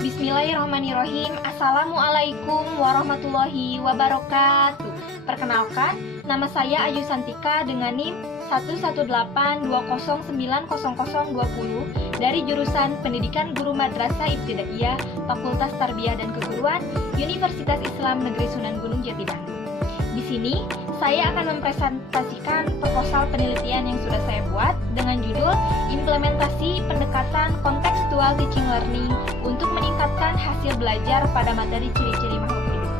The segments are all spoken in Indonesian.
Bismillahirrahmanirrahim. Assalamualaikum warahmatullahi wabarakatuh. Perkenalkan, nama saya Ayu Santika dengan NIM 11820900020 dari jurusan Pendidikan Guru Madrasah Ibtidaiyah Fakultas Tarbiyah dan Keguruan Universitas Islam Negeri Sunan Gunung Jati Bandung. Di sini, saya akan mempresentasikan proposal penelitian yang sudah saya buat dengan judul Implementasi Pendekatan Contextual Teaching Learning untuk meningkatkan hasil belajar pada materi ciri-ciri makhluk hidup.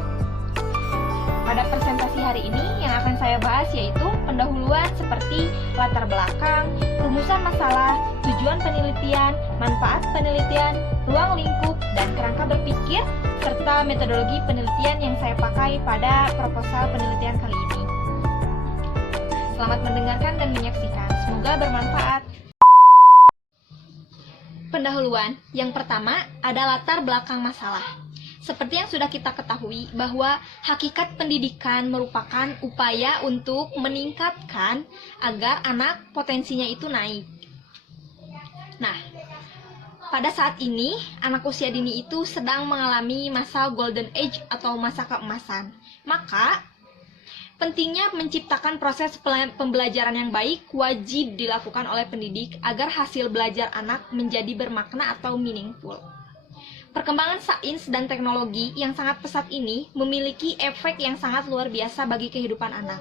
Pada presentasi hari ini yang akan saya bahas yaitu pendahuluan seperti latar belakang, rumusan masalah, tujuan penelitian, manfaat penelitian, ruang lingkup, dan kerangka berpikir, serta metodologi penelitian yang saya pakai pada proposal penelitian kali ini. Selamat mendengarkan dan menyaksikan, semoga bermanfaat. Pendahuluan, yang pertama ada latar belakang masalah. Seperti yang sudah kita ketahui bahwa hakikat pendidikan merupakan upaya untuk meningkatkan agar anak potensinya itu naik. Nah, pada saat ini, anak usia dini itu sedang mengalami masa golden age atau masa keemasan. Maka, pentingnya menciptakan proses pembelajaran yang baik wajib dilakukan oleh pendidik agar hasil belajar anak menjadi bermakna atau meaningful. Perkembangan sains dan teknologi yang sangat pesat ini memiliki efek yang sangat luar biasa bagi kehidupan anak.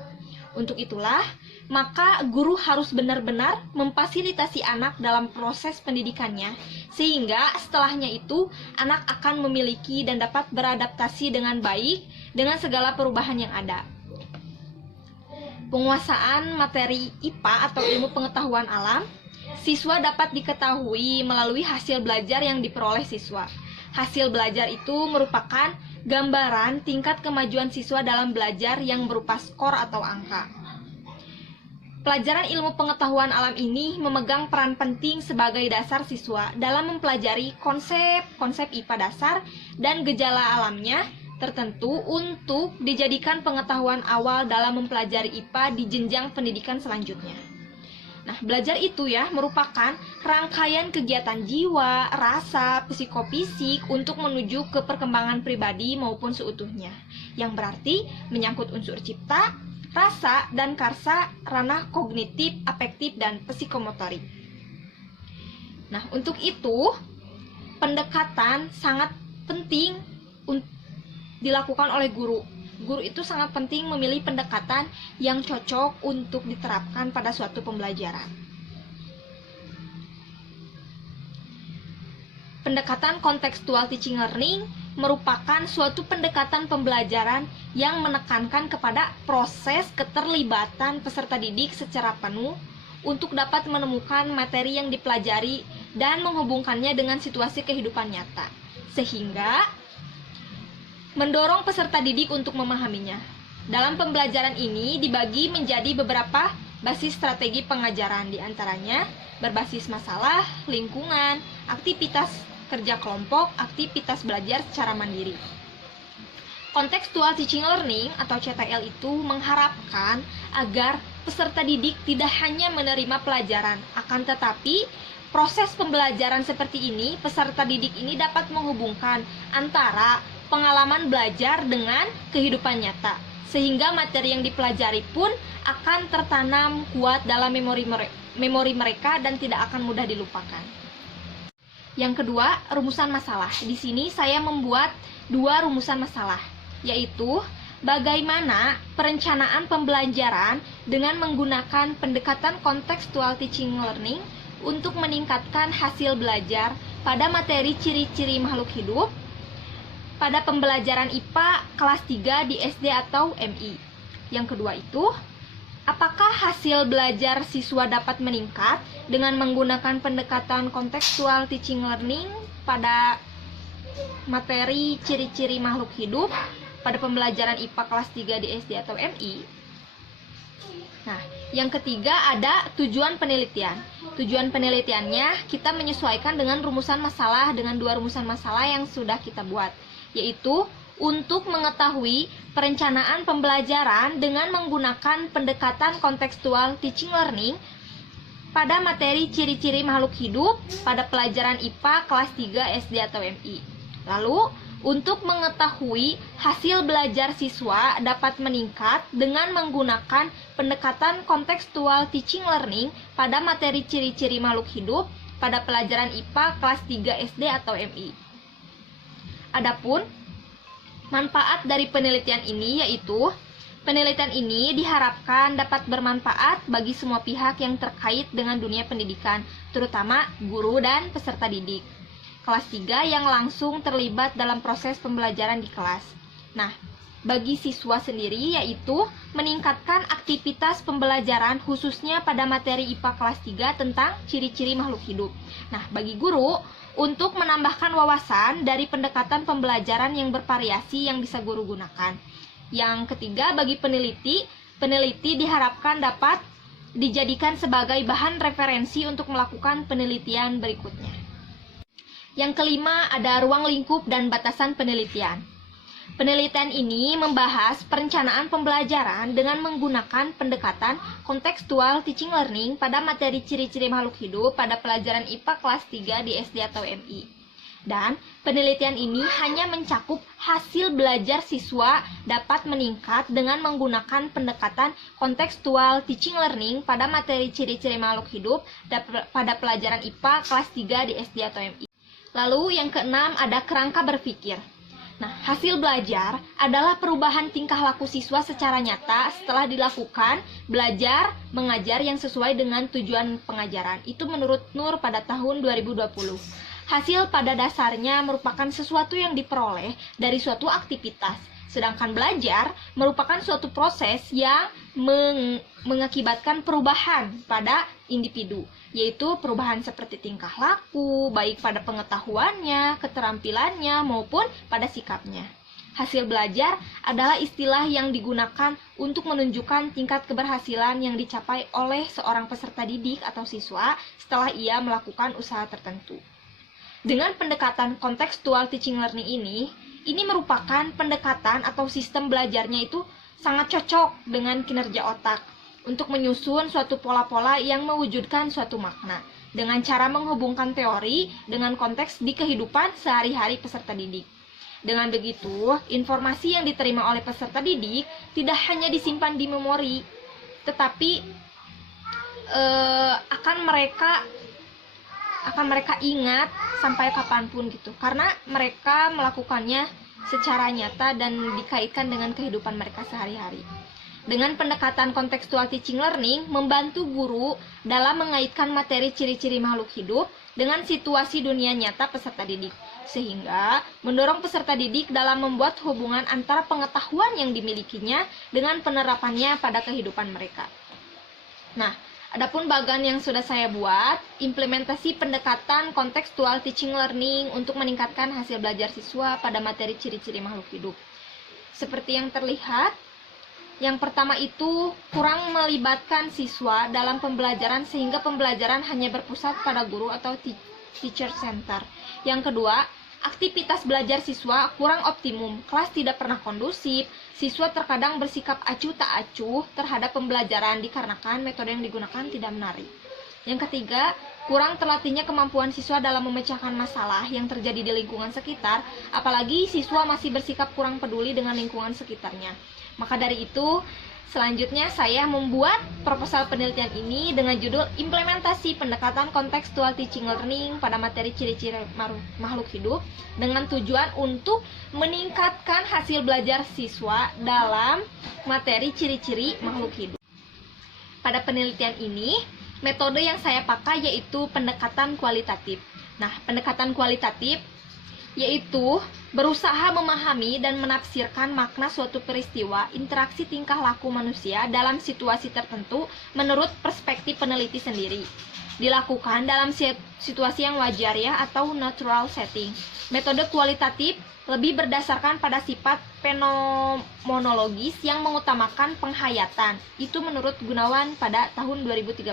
Untuk itulah, maka guru harus benar-benar memfasilitasi anak dalam proses pendidikannya, sehingga setelahnya itu anak akan memiliki dan dapat beradaptasi dengan baik dengan segala perubahan yang ada. Penguasaan materi IPA atau ilmu pengetahuan alam, siswa dapat diketahui melalui hasil belajar yang diperoleh siswa. Hasil belajar itu merupakan gambaran tingkat kemajuan siswa dalam belajar yang berupa skor atau angka. Pelajaran ilmu pengetahuan alam ini memegang peran penting sebagai dasar siswa dalam mempelajari konsep-konsep IPA dasar dan gejala alamnya tertentu untuk dijadikan pengetahuan awal dalam mempelajari IPA di jenjang pendidikan selanjutnya. Nah, belajar itu merupakan rangkaian kegiatan jiwa, rasa, psikofisik untuk menuju ke perkembangan pribadi maupun seutuhnya, yang berarti menyangkut unsur cipta, rasa, dan karsa, ranah kognitif, afektif, dan psikomotorik. Nah, untuk itu, pendekatan sangat penting dilakukan oleh guru. Guru itu sangat penting memilih pendekatan yang cocok untuk diterapkan pada suatu pembelajaran. Pendekatan contextual teaching learning merupakan suatu pendekatan pembelajaran yang menekankan kepada proses keterlibatan peserta didik secara penuh untuk dapat menemukan materi yang dipelajari dan menghubungkannya dengan situasi kehidupan nyata, sehingga mendorong peserta didik untuk memahaminya. Dalam pembelajaran ini dibagi menjadi beberapa basis strategi pengajaran, diantaranya berbasis masalah, lingkungan, aktivitas kerja kelompok, aktivitas belajar secara mandiri. Contextual Teaching Learning atau CTL itu mengharapkan agar peserta didik tidak hanya menerima pelajaran, akan tetapi proses pembelajaran seperti ini, peserta didik ini dapat menghubungkan antara pengalaman belajar dengan kehidupan nyata, sehingga materi yang dipelajari pun akan tertanam kuat dalam memori mereka dan tidak akan mudah dilupakan. Yang kedua, rumusan masalah. Di sini saya membuat dua rumusan masalah, yaitu bagaimana perencanaan pembelajaran dengan menggunakan pendekatan contextual teaching learning untuk meningkatkan hasil belajar pada materi ciri-ciri makhluk hidup pada pembelajaran IPA kelas 3 di SD atau MI. Yang kedua itu, apakah hasil belajar siswa dapat meningkat dengan menggunakan pendekatan contextual teaching learning pada materi ciri-ciri makhluk hidup pada pembelajaran IPA kelas 3 di SD atau MI? Nah, yang ketiga ada tujuan penelitian. Tujuan penelitiannya kita menyesuaikan dengan rumusan masalah dengan dua rumusan masalah yang sudah kita buat, yaitu untuk mengetahui perencanaan pembelajaran dengan menggunakan pendekatan contextual teaching learning pada materi ciri-ciri makhluk hidup pada pelajaran IPA kelas 3 SD atau MI. Lalu, untuk mengetahui hasil belajar siswa dapat meningkat dengan menggunakan pendekatan kontekstual teaching learning pada materi ciri-ciri makhluk hidup pada pelajaran IPA kelas 3 SD atau MI. Adapun manfaat dari penelitian ini yaitu penelitian ini diharapkan dapat bermanfaat bagi semua pihak yang terkait dengan dunia pendidikan, terutama guru dan peserta didik kelas 3 yang langsung terlibat dalam proses pembelajaran di kelas. Nah, bagi siswa sendiri yaitu meningkatkan aktivitas pembelajaran khususnya pada materi IPA kelas 3 tentang ciri-ciri makhluk hidup. Nah, bagi guru untuk menambahkan wawasan dari pendekatan pembelajaran yang bervariasi yang bisa guru gunakan. Yang ketiga, bagi peneliti diharapkan dapat dijadikan sebagai bahan referensi untuk melakukan penelitian berikutnya. Yang kelima, ada ruang lingkup dan batasan penelitian. Penelitian ini membahas perencanaan pembelajaran dengan menggunakan pendekatan kontekstual teaching learning pada materi ciri-ciri makhluk hidup pada pelajaran IPA kelas 3 di SD atau MI. Dan penelitian ini hanya mencakup hasil belajar siswa dapat meningkat dengan menggunakan pendekatan kontekstual teaching learning pada materi ciri-ciri makhluk hidup pada pelajaran IPA kelas 3 di SD atau MI. Lalu yang keenam, ada kerangka berpikir. Nah, hasil belajar adalah perubahan tingkah laku siswa secara nyata setelah dilakukan belajar mengajar yang sesuai dengan tujuan pengajaran. Itu menurut Nur pada tahun 2020. Hasil pada dasarnya merupakan sesuatu yang diperoleh dari suatu aktivitas. Sedangkan belajar merupakan suatu proses yang mengakibatkan perubahan pada individu, yaitu perubahan seperti tingkah laku, baik pada pengetahuannya, keterampilannya, maupun pada sikapnya. Hasil belajar adalah istilah yang digunakan untuk menunjukkan tingkat keberhasilan yang dicapai oleh seorang peserta didik atau siswa setelah ia melakukan usaha tertentu. Dengan pendekatan kontekstual teaching learning ini merupakan pendekatan atau sistem belajarnya itu sangat cocok dengan kinerja otak untuk menyusun suatu pola-pola yang mewujudkan suatu makna dengan cara menghubungkan teori dengan konteks di kehidupan sehari-hari peserta didik. Dengan begitu, informasi yang diterima oleh peserta didik tidak hanya disimpan di memori, tetapi akan mereka ingat sampai kapanpun gitu, karena mereka melakukannya secara nyata dan dikaitkan dengan kehidupan mereka sehari-hari. Dengan pendekatan kontekstual teaching learning membantu guru dalam mengaitkan materi ciri-ciri makhluk hidup dengan situasi dunia nyata peserta didik, sehingga mendorong peserta didik dalam membuat hubungan antara pengetahuan yang dimilikinya dengan penerapannya pada kehidupan mereka. Nah, adapun bagan yang sudah saya buat, implementasi pendekatan kontekstual teaching learning untuk meningkatkan hasil belajar siswa pada materi ciri-ciri makhluk hidup. Seperti yang terlihat, yang pertama itu kurang melibatkan siswa dalam pembelajaran sehingga pembelajaran hanya berpusat pada guru atau teacher center. Yang kedua, aktivitas belajar siswa kurang optimum, kelas tidak pernah kondusif, siswa terkadang bersikap acuh tak acuh terhadap pembelajaran dikarenakan metode yang digunakan tidak menarik. Yang ketiga, kurang terlatihnya kemampuan siswa dalam memecahkan masalah yang terjadi di lingkungan sekitar, apalagi siswa masih bersikap kurang peduli dengan lingkungan sekitarnya. Maka dari itu, selanjutnya saya membuat proposal penelitian ini dengan judul Implementasi Pendekatan Kontekstual Teaching Learning pada Materi Ciri-ciri Makhluk Hidup dengan tujuan untuk meningkatkan hasil belajar siswa dalam materi ciri-ciri makhluk hidup. Pada penelitian ini, metode yang saya pakai yaitu pendekatan kualitatif. Nah, pendekatan kualitatif yaitu berusaha memahami dan menafsirkan makna suatu peristiwa interaksi tingkah laku manusia dalam situasi tertentu menurut perspektif peneliti sendiri. Dilakukan dalam situasi yang wajar ya atau natural setting. Metode kualitatif lebih berdasarkan pada sifat fenomenologis yang mengutamakan penghayatan. Itu menurut Gunawan pada tahun 2013.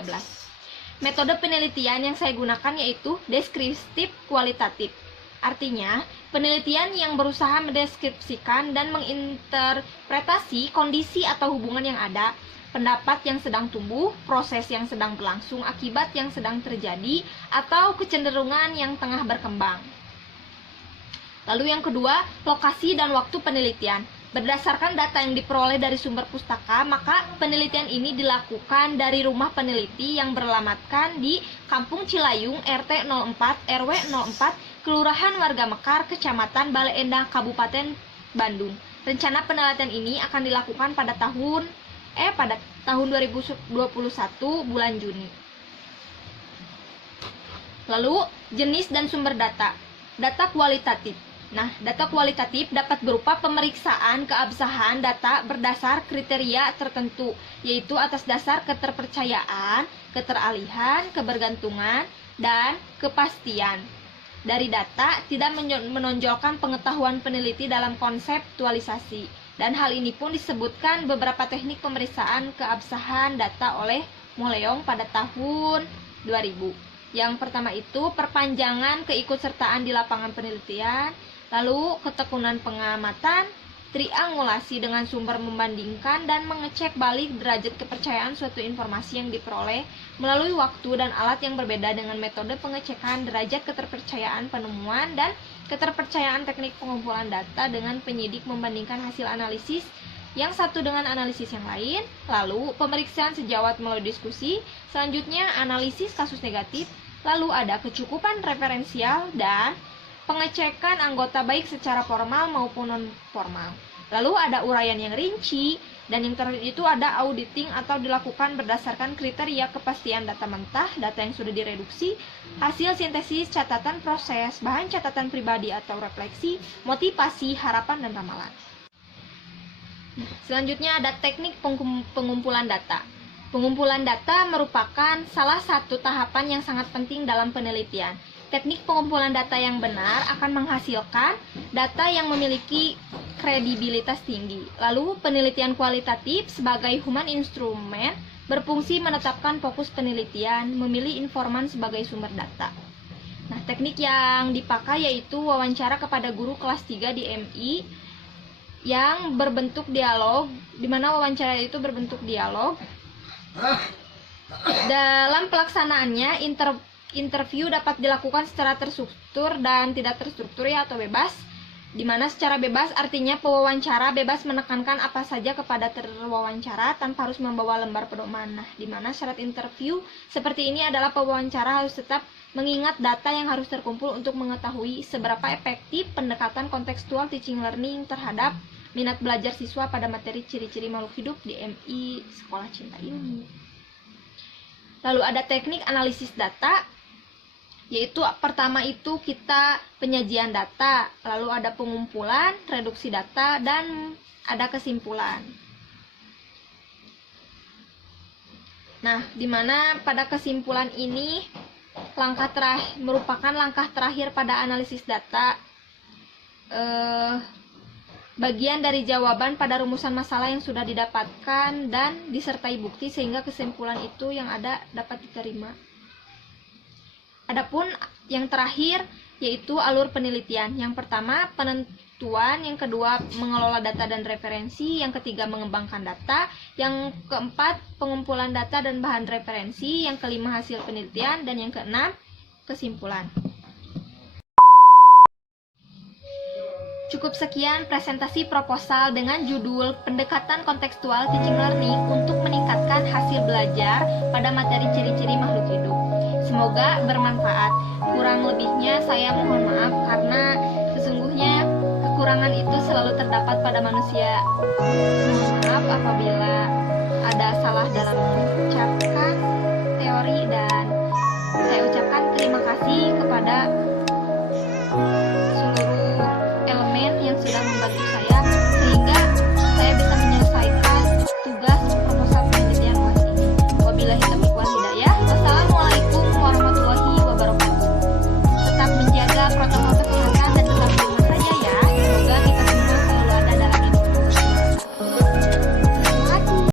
Metode penelitian yang saya gunakan yaitu deskriptif kualitatif. Artinya, penelitian yang berusaha mendeskripsikan dan menginterpretasi kondisi atau hubungan yang ada, pendapat yang sedang tumbuh, proses yang sedang berlangsung, akibat yang sedang terjadi, atau kecenderungan yang tengah berkembang. Lalu yang kedua, lokasi dan waktu penelitian. Berdasarkan data yang diperoleh dari sumber pustaka, maka penelitian ini dilakukan dari rumah peneliti yang beralamatkan di Kampung Cilayung, RT 04, RW 04, Kelurahan Warga Mekar, Kecamatan Bale Endah, Kabupaten Bandung. Rencana penelitian ini akan dilakukan pada tahun 2021 bulan Juni. Lalu, jenis dan sumber data. Data kualitatif. Nah, data kualitatif dapat berupa pemeriksaan keabsahan data berdasar kriteria tertentu, yaitu atas dasar keterpercayaan, keteralihan, kebergantungan, dan kepastian. Dari data tidak menonjolkan pengetahuan peneliti dalam konseptualisasi, dan hal ini pun disebutkan beberapa teknik pemeriksaan keabsahan data oleh Moleong pada tahun 2000. Yang pertama itu perpanjangan keikutsertaan di lapangan penelitian, lalu ketekunan pengamatan, triangulasi dengan sumber membandingkan dan mengecek balik derajat kepercayaan suatu informasi yang diperoleh melalui waktu dan alat yang berbeda dengan metode pengecekan derajat keterpercayaan penemuan dan keterpercayaan teknik pengumpulan data dengan penyidik membandingkan hasil analisis yang satu dengan analisis yang lain, lalu pemeriksaan sejawat melalui diskusi, selanjutnya analisis kasus negatif, lalu ada kecukupan referensial dan pengecekan anggota baik secara formal maupun non-formal. Lalu ada uraian yang rinci, dan yang terakhir itu ada auditing atau dilakukan berdasarkan kriteria kepastian data mentah, data yang sudah direduksi, hasil sintesis, catatan proses, bahan catatan pribadi atau refleksi, motivasi, harapan, dan ramalan. Selanjutnya ada teknik pengumpulan data. Pengumpulan data merupakan salah satu tahapan yang sangat penting dalam penelitian. Teknik pengumpulan data yang benar akan menghasilkan data yang memiliki kredibilitas tinggi. Lalu penelitian kualitatif sebagai human instrument berfungsi menetapkan fokus penelitian, memilih informan sebagai sumber data. Nah, teknik yang dipakai yaitu wawancara kepada guru kelas 3 di MI yang berbentuk dialog, di mana wawancara itu berbentuk dialog. Dalam pelaksanaannya, interview dapat dilakukan secara terstruktur dan tidak terstruktur atau bebas. Di mana secara bebas artinya pewawancara bebas menekankan apa saja kepada terwawancara tanpa harus membawa lembar pedoman. Nah, di mana syarat interview seperti ini adalah pewawancara harus tetap mengingat data yang harus terkumpul untuk mengetahui seberapa efektif pendekatan kontekstual teaching learning terhadap minat belajar siswa pada materi ciri-ciri makhluk hidup di MI Sekolah Cinta ini. Lalu ada teknik analisis data, yaitu pertama itu kita penyajian data, lalu ada pengumpulan, reduksi data, dan ada kesimpulan. Nah, dimana pada kesimpulan ini merupakan langkah terakhir pada analisis data, bagian dari jawaban pada rumusan masalah yang sudah didapatkan dan disertai bukti sehingga kesimpulan itu yang ada dapat diterima. Adapun yang terakhir yaitu alur penelitian. Yang pertama penentuan, yang kedua mengelola data dan referensi, yang ketiga mengembangkan data, yang keempat pengumpulan data dan bahan referensi, yang kelima hasil penelitian, dan yang keenam kesimpulan. Cukup sekian presentasi proposal dengan judul Pendekatan Kontekstual Teaching Learning untuk meningkatkan hasil belajar pada materi ciri-ciri makhluk hidup. Semoga bermanfaat. Kurang lebihnya saya mohon maaf karena sesungguhnya kekurangan itu selalu terdapat pada manusia. Mohon maaf apabila ada salah dalam mengucapkan teori, dan saya ucapkan terima kasih kepada